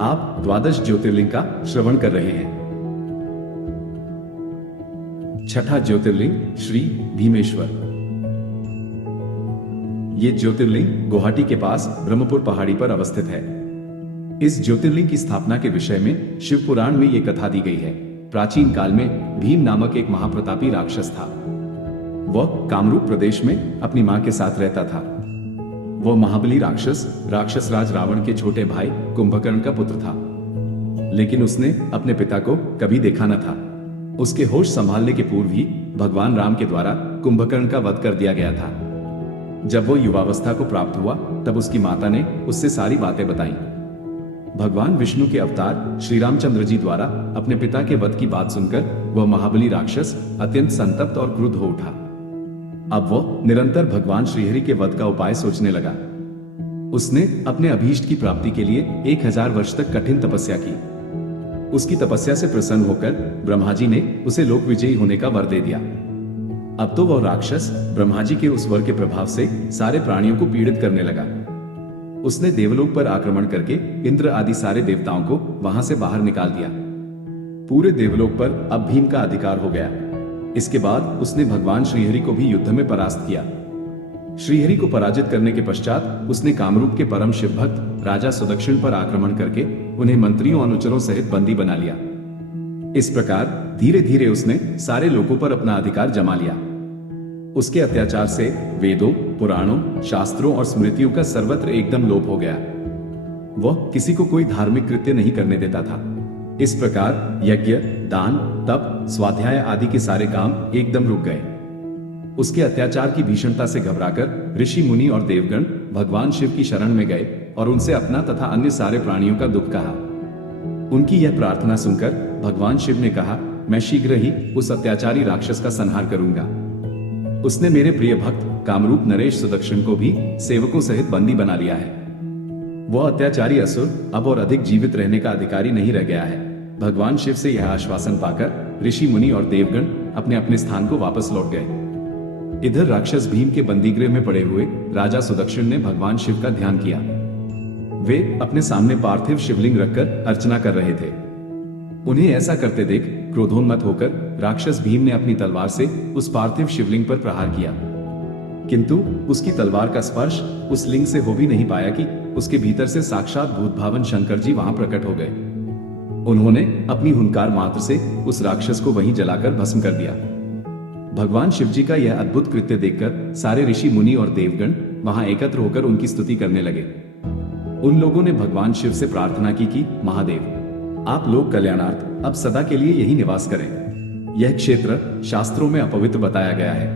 आप द्वादश ज्योतिर्लिंग का श्रवण कर रहे हैं। छठा ज्योतिर्लिंग श्री भीमेश्वर। ये ज्योतिर्लिंग गुवाहाटी के पास ब्रह्मपुर पहाड़ी पर अवस्थित है। इस ज्योतिर्लिंग की स्थापना के विषय में शिव पुराण में ये कथा दी गई है। प्राचीन काल में भीम नामक एक महाप्रतापी राक्षस था। वह कामरूप प्रदेश में अपनी मां के साथ रहता था। वह महाबली राक्षस राज रावण के छोटे भाई कुंभकर्ण का पुत्र था, लेकिन उसने अपने पिता को कभी देखा न था। उसके होश संभालने के पूर्व ही भगवान राम के द्वारा कुंभकर्ण का वध कर दिया गया था। जब वो युवावस्था को प्राप्त हुआ तब उसकी माता ने उससे सारी बातें बताई। भगवान विष्णु के अवतार श्री रामचंद्र जी द्वारा अपने पिता के वध की बात सुनकर वह महाबली राक्षस अत्यंत संतप्त और क्रुद्ध हो उठा। अब वो निरंतर भगवान श्रीहरि के वध का उपाय सोचने लगा। उसने अपने अभीष्ट की प्राप्ति के लिए 1000 वर्ष तक कठिन तपस्या की। उसकी तपस्या से प्रसन्न होकर ब्रह्मा जी ने उसे लोक विजयी होने का वर दे दिया। अब तो वह राक्षस ब्रह्मा जी के उस वर के प्रभाव से सारे प्राणियों को पीड़ित करने लगा। उसने देवलोक पर आक्रमण करके इंद्र आदि सारे देवताओं को वहां से बाहर निकाल दिया। पूरे देवलोक पर अब भीम का अधिकार हो गया। इसके बाद उसने भगवान श्रीहरि को भी युद्ध में परास्त किया। श्रीहरि को पराजित करने के पश्चात उसने कामरूप के परम शिव भक्त राजा सुदक्षिण पर आक्रमण करके उन्हें मंत्रियों अनुचरों सहित बंदी बना लिया। इस प्रकार धीरे धीरे उसने सारे लोगों पर अपना अधिकार जमा लिया। उसके अत्याचार से वेदों, पुराणों, शास्त्रों और स्मृतियों का सर्वत्र एकदम लोप हो गया। वह किसी को कोई धार्मिक कृत्य नहीं करने देता था। इस प्रकार यज्ञ, दान, तप, स्वाध्याय आदि के सारे काम एकदम रुक गए। उसके अत्याचार की भीषणता से घबराकर ऋषि मुनि और देवगण भगवान शिव की शरण में गए और उनसे अपना तथा अन्य सारे प्राणियों का दुख कहा। उनकी यह प्रार्थना सुनकर भगवान शिव ने कहा, मैं शीघ्र ही उस अत्याचारी राक्षस का संहार करूंगा। उसने मेरे प्रिय भक्त कामरूप नरेश सुदक्षिण को भी सेवकों सहित बंदी बना लिया है। वह अत्याचारी असुर अब और अधिक जीवित रहने का अधिकारी नहीं रह गया है। भगवान शिव से यह आश्वासन पाकर ऋषि मुनि और देवगण अपने अपने स्थान को वापस लौट गए। इधर राक्षस भीम के बंदीगृह में पड़े हुए राजा सुदक्षिण ने भगवान शिव का ध्यान किया। वे अपने सामने पार्थिव शिवलिंग रखकर अर्चना कर रहे थे। उन्हें ऐसा करते देख क्रोधोन्मत्त होकर राक्षस भीम ने अपनी तलवार से उस पार्थिव शिवलिंग पर प्रहार किया, किंतु उसकी तलवार का स्पर्श उस लिंग से हो भी नहीं पाया कि उसके भीतर से साक्षात भूतभावन शंकर जी वहां प्रकट हो गए। उन्होंने अपनी हुंकार मात्र से उस राक्षस को वहीं जलाकर भस्म कर दिया। भगवान शिव जी का यह अद्भुत कृत्य देखकर सारे ऋषि मुनि और देवगण वहां एकत्र होकर उनकी स्तुति करने लगे। उन लोगों ने भगवान शिव से प्रार्थना की कि महादेव, आप लोक कल्याणार्थ अब सदा के लिए यही निवास करें। यह क्षेत्र शास्त्रों में अपवित्र बताया गया है।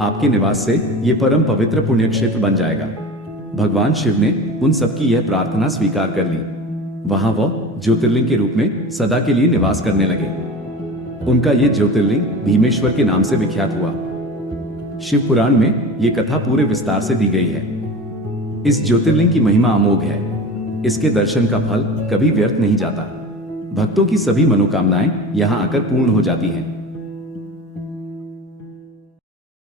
आपके निवास से यह परम पवित्र पुण्य क्षेत्र बन जाएगा। भगवान शिव ने उन सबकी यह प्रार्थना स्वीकार कर ली। वहां वह ज्योतिर्लिंग के रूप में सदा के लिए निवास करने लगे। उनका यह ज्योतिर्लिंग भीमेश्वर के नाम से विख्यात हुआ। शिव पुराण में यह कथा पूरे विस्तार से दी गई है। इस ज्योतिर्लिंग की महिमा अमोघ है। इसके दर्शन का फल कभी व्यर्थ नहीं जाता। भक्तों की सभी मनोकामनाएं यहां आकर पूर्ण हो जाती हैं।